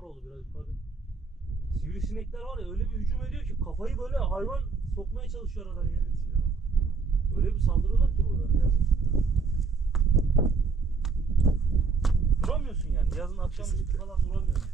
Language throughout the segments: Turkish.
akşamlar oldu biraz yukarıda. Sivrisinekler var ya öyle bir hücum ediyor ki kafayı böyle hayvan sokmaya çalışıyor aradan ya. Öyle bir saldırıyorlar ki burada yazın. Duramıyorsun yani yazın akşamüstü falan duramıyorsun.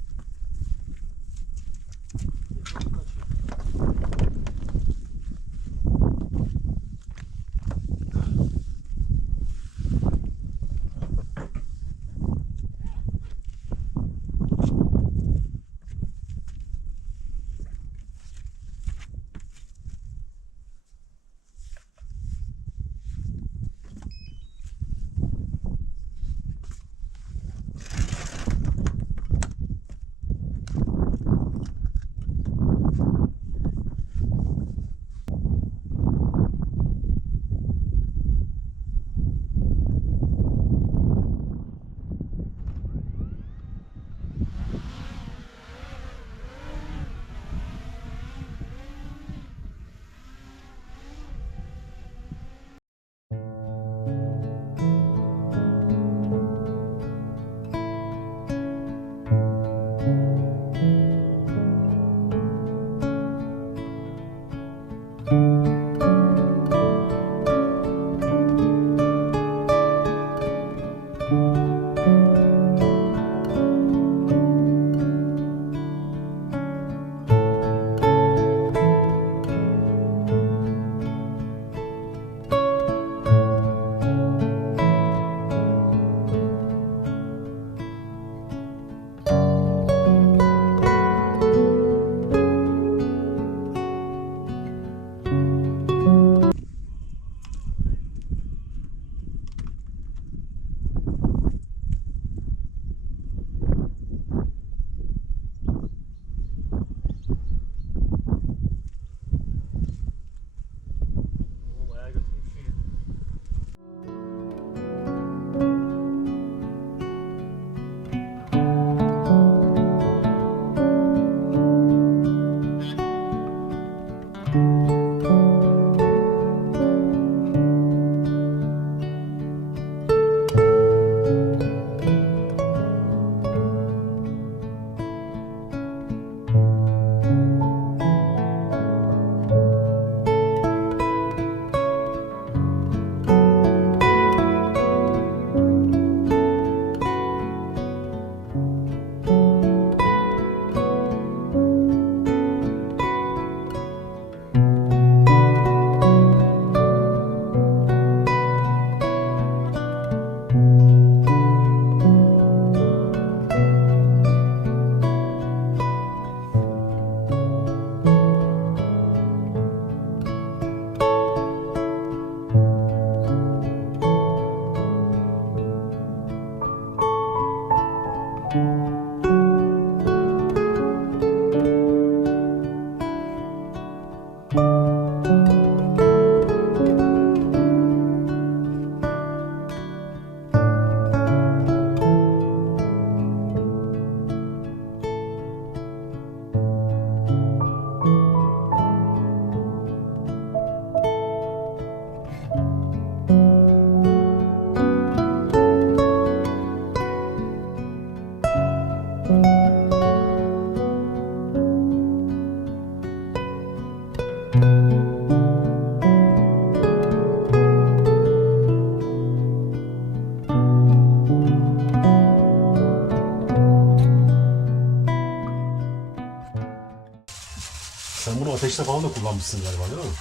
Sen bunu ateşte falan da kullanmışsın galiba değil mi?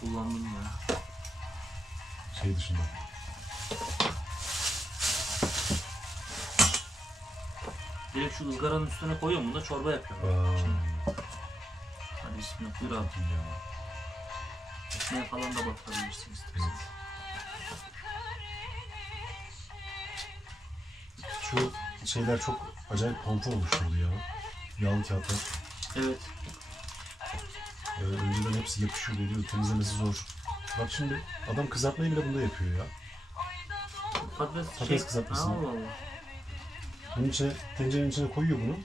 Kullandım ya. Şey dışında. Direkt şu ızgaranın üstüne koyuyorum, bunu da çorba yapıyorum. Hadi bismillah, buyur abi. Ekmeğe falan da batırabilirsiniz. Evet. Şu şeyler çok acayip pompa oluşturdu ya. Yağlı kağıtlar. Evet. Önceden hepsi yapışıyor ediyor, temizlemesi zor. Bak şimdi adam kızartmayı bile bunda yapıyor ya. Patates kızartmasını. Allah Allah. Bunun içine, tencerenin içine koyuyor bunu.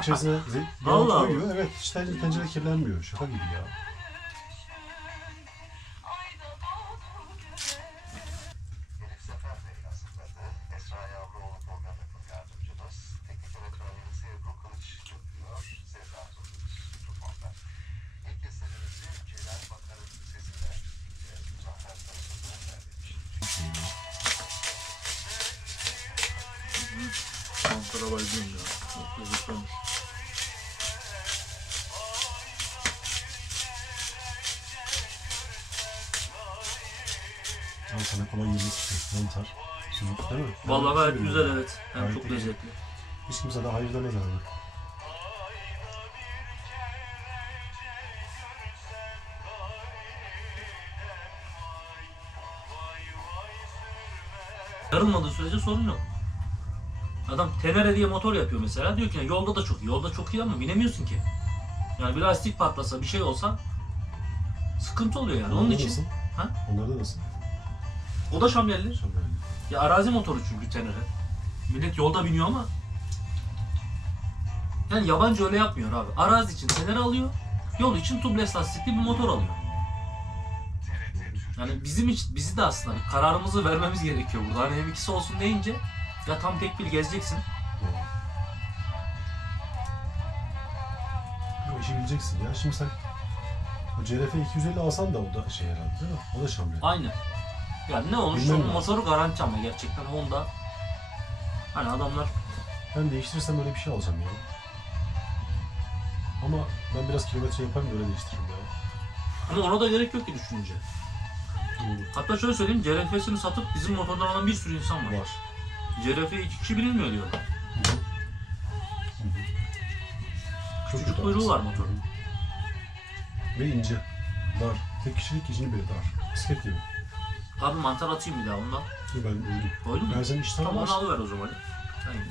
İçerisine yağ Allah koyuyor. Allah. Evet, hiç tencere kirlenmiyor. Şaka gibi ya. Motora bayılıyorum ya. Çok lezzetli olmuş. Al sana kolay yemek istiyor. Mantar, sucuk değil mi? Vallahi gayet Seviyorum güzel ben. evet. Hem Gayet çok iyi. lezzetli. Hiç kimse de hayır demez abi. Yarılmadığı sürece sorun yok. Adam Tenere diye motor yapıyor mesela. Diyor ki yolda da çok iyi. Yolda çok iyi ama binemiyorsun ki. Yani bir lastik patlasa bir şey olsa sıkıntı oluyor yani. Onun Onlarda için. nasıl? Ha? Onlarda nasıl? O da şamyelli. Şampiyon. Ya arazi motoru çünkü Tenere. Millet yolda biniyor ama yani yabancı öyle yapmıyor abi. Arazi için Tenere alıyor. Yol için tubeless lastikli bir motor alıyor. Yani bizim için, bizi de aslında kararımızı vermemiz gerekiyor burada. Hani hem ikisi olsun deyince ya tam tek bir gezeceksin. O işi bileceksin ya. Şimdi sen o CRF 250 alsan da o da şey herhalde değil mi? O da şampiyon. Aynen. Yani ne olmuş Bilmem onun lazım. motoru garanti ama gerçekten Honda. Hani adamlar Ben değiştirirsem öyle bir şey alacağım ya. Ama ben biraz kilometre yaparım öyle değiştiririm ya. ama ona da gerek yok ki düşününce. Hatta şöyle söyleyeyim, CRF'sini satıp bizim motordan alan bir sürü insan var. Var. CRF'yi 2 kişi binilmiyor diyorlar. Çok Küçük kötü kuyruğu aslında. var motorun. Ve ince. Dar. Tek kişilik içini bile dar. Bisiklet gibi. Abi mantar atayım bir daha ondan. Ben öldüm. Koydun mu? Ben senin işten Tamam onu var. alıver o zaman. Aynen.